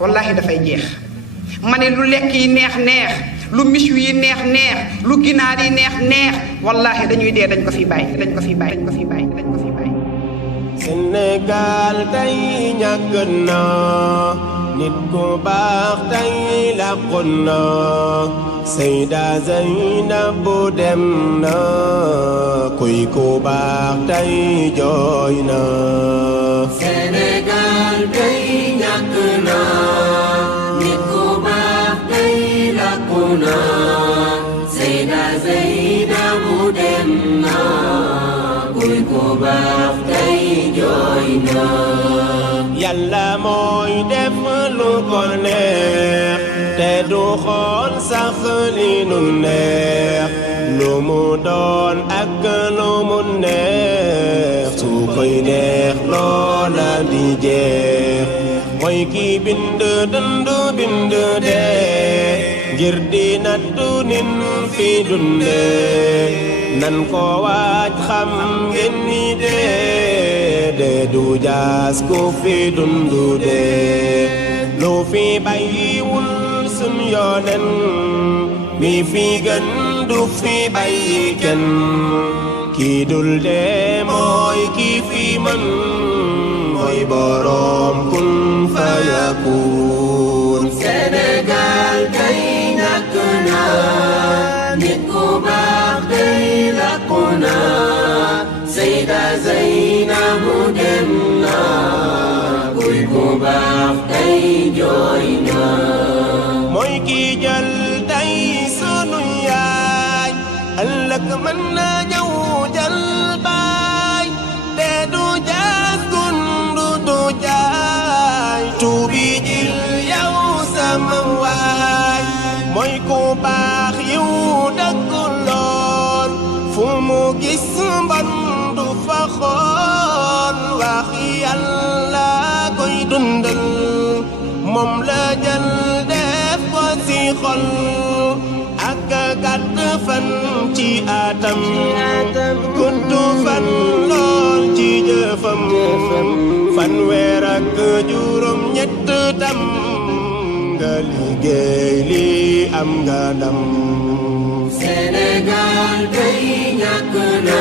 wallahi dafay jeex ma ne lu lekk yi neex neex lu michu yi neex neex lu ginaar yi neex neex wallahi dañuy dee dañ ko fi bàyyi dañ ko fi bàyyi dañ ko fi bàyyi dañ ko fi bàyyi. Sénégal tey ñàkk na nit ku baax tey làqu na Seyda Zeynabu dem na kuy ku baax tey jooy na. Sénégal tey ñàkk na nit ku baax tey làqu na Seyda Zeynabu dem na kuy ku baax tey jooy na. Yàlla mooy def lu ko neex te du xool sax li nu neex lu mu doon ak lu mu neex su koy neex loola di jeex mooy ki bind dund bind dee ngir di nattu nin fi dunde nan ko waaj xam ngeen ni dee du jaas ku fi dundu dee lu fi bàyyiwul sun yoonen mi fi gën du fi bàyyi kenn ki dul dee mooy ki fi mën mooy boroom kun fayakun. Sénégal tey ñàkk na nit ku baax tey làqu na Seyda Zeynabu dem na kuy ku baax tey jooy na. mooy ki jël tey sunu yaay ëllëg mën na ñëw jël baay te du jaas gundu du jaay tuubi jil yow sama waay mooy ku baax yiw dëggu lool fu mu gis mbon du fa xool wax Yàlla koy dundal moom la jël def ko ci xol ak gàtt fan ci atam gudd fan lool ci jëfam fanweer ak juróom ñett tam nga liggéey li am nga ndam. Sénégal tey ñàkk na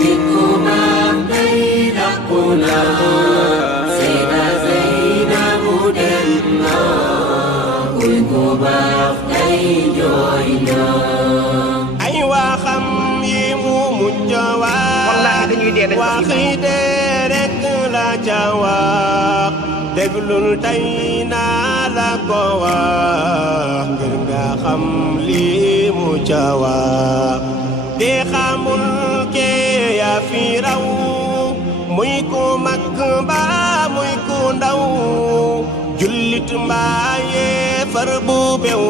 nit ku baax tey làqu na Seyda Zeynabu dem na kuy ku baax tey jooy na. ay waxam yi mu mujj wax wallahi dañuy dee dañ ko fi waxi dee rek la ca wax déglul tey naa la ko wax ngir nga xam lii mu ca wax di xamul kee yaa fi raw muy ku mag mbaa muy ku ndaw jullit mbaa yéefar bu bew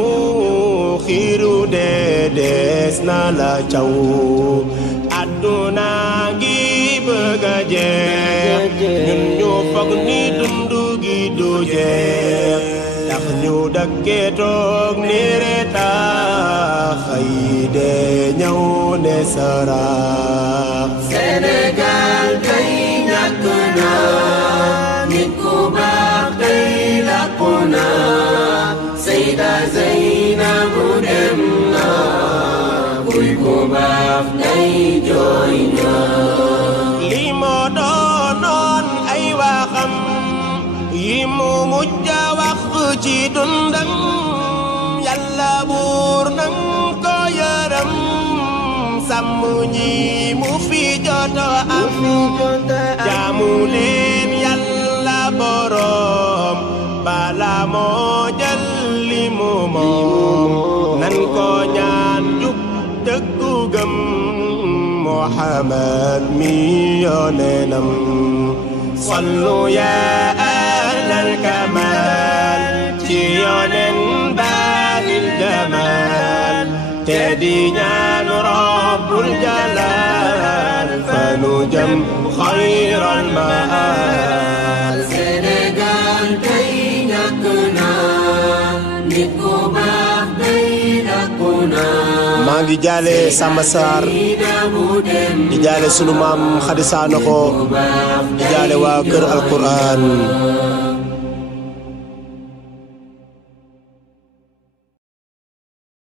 xiiru dee dees na la caw àdduna ngi bëgg a jeex ñun ñu foog ni dundu gi du jeex tax ñu dëkke toog ni reetaax xëy dee ñëw ne saraax. Sénégal tey ñàkk na nit ku baax tey làqu na Seyda Zeynabu dem na kuy ku baax tey jooy na. li moo doonoon ay waxam yi mu mujj wax ci dundam Yàlla buur nang ko yërëm sàmm ñi mu fi joto am jaamu leen Yàlla boroom bala moo jël li mu moom nan ko ñaan jub dëggu gëm Muhammad mi yonenam sallu ya ahlal kamal ci yonen baalil jamal te di ñaan rabbul jalal fanu jëm xayral maal. Sénégal tey ñàkk na nit ku baax tey làqu na maa ngi jaale Samba Sarr di jaale sunu maam Khady Sanokho di jaale waa kër Alquran